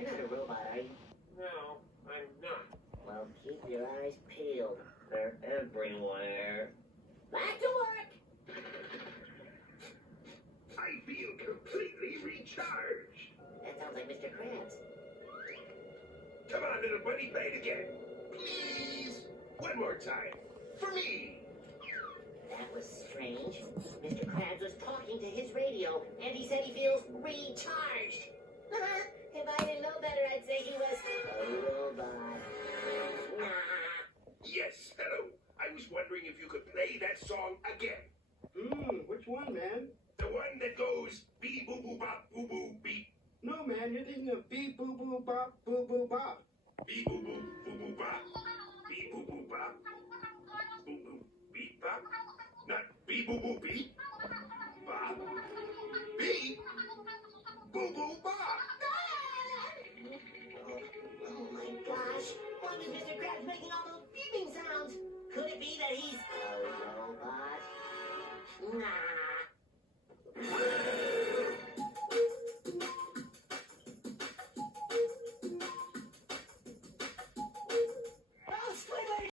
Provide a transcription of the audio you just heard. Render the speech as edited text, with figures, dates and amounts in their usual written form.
You're not a robot, are you? No, I'm not. Well, keep your eyes peeled. They're everywhere. Back to work! I feel completely recharged. That sounds like Mr. Krabs. Come on, little buddy, play it again. Please. One more time. For me. That was strange. Mr. Krabs was talking to his radio, and he said he feels recharged. If I didn't know better, I'd say he was a robot. Nah. Yes, hello. I was wondering if you could play that song again. Which one, man? The one that goes beep boo boo bop boo boo beep. No, man, you're thinking of beep boo boo bop boo boo bop. Beep boo boo boo boo bop. Beep boo boo bop. Boo boo beep bop. Not beep boo boo beep. Bop. Beep. Boo boo bop. Oh my gosh. Why was Mr. Krabs making all those beeping sounds? Could it be that he's a robot? Nah.